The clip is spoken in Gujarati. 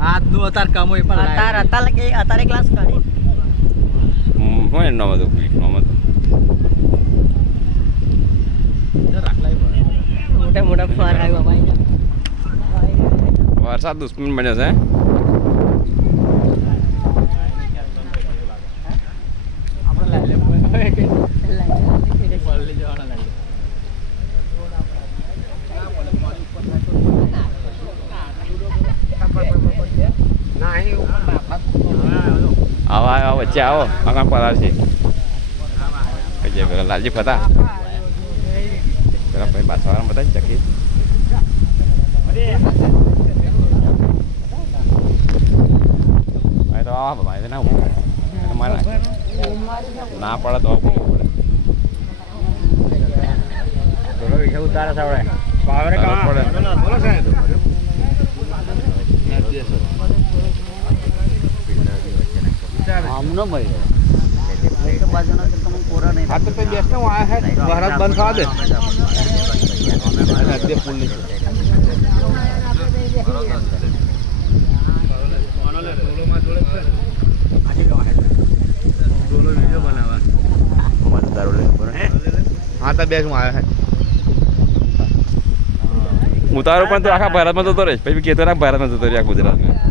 આજનું અતાર કામ હોય પણ અત્યારે ક્લાસ કાઢી હું એનો નામ હતું મોટા મોટા ફાર આવ્યા ભાઈ વરસાદ દુશ્મન બન્યો છે આવો વચ્ચે આવો આગળ પધાર છે પેલા લાલજી ફતા પેલા ભાઈ બાસવાળા બધા ચકી ભાઈ તો આવો ભાઈ ના ના પડે તો પડે ઉતારે સાવડે આમનો ભાઈ આ તો બેસ ને આ હે ભારત બંધ થવા દે દે પુલ ની હા તો બેસ હું આવ્યો હે ઉતારો પણ તો આખા ભારતમાં જતો રહે પછી કેતો ના ભારતમાં જતો રહે ગુજરાતમાં